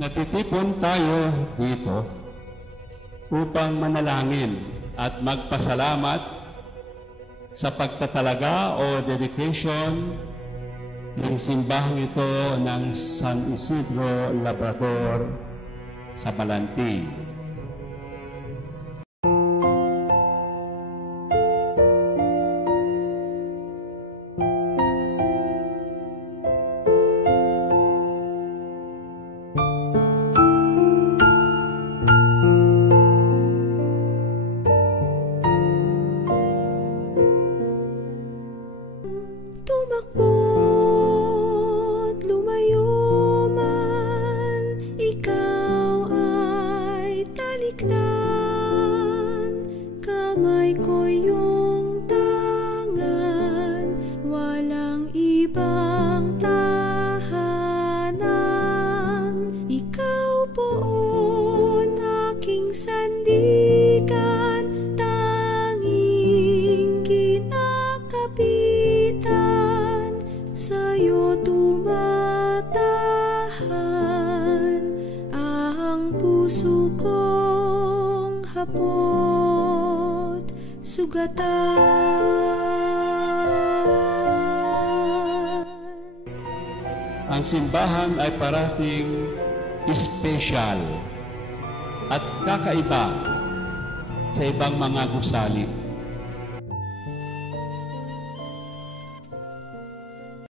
Natitipon tayo dito upang manalangin at magpasalamat sa pagtatalaga o dedication ng simbahang ito ng San Isidro Labrador sa Balantig. Tumakbo't lumayo man, ikaw ay talikdan. Kamay ko yung tangan, walang ibang tahanan. Ikaw poon aking sandigan, tanging kinakapitan. Sa'yo tumatahan ang puso kong hapot sugatan. Ang simbahan ay parating espesyal at kakaiba sa ibang mga gusali.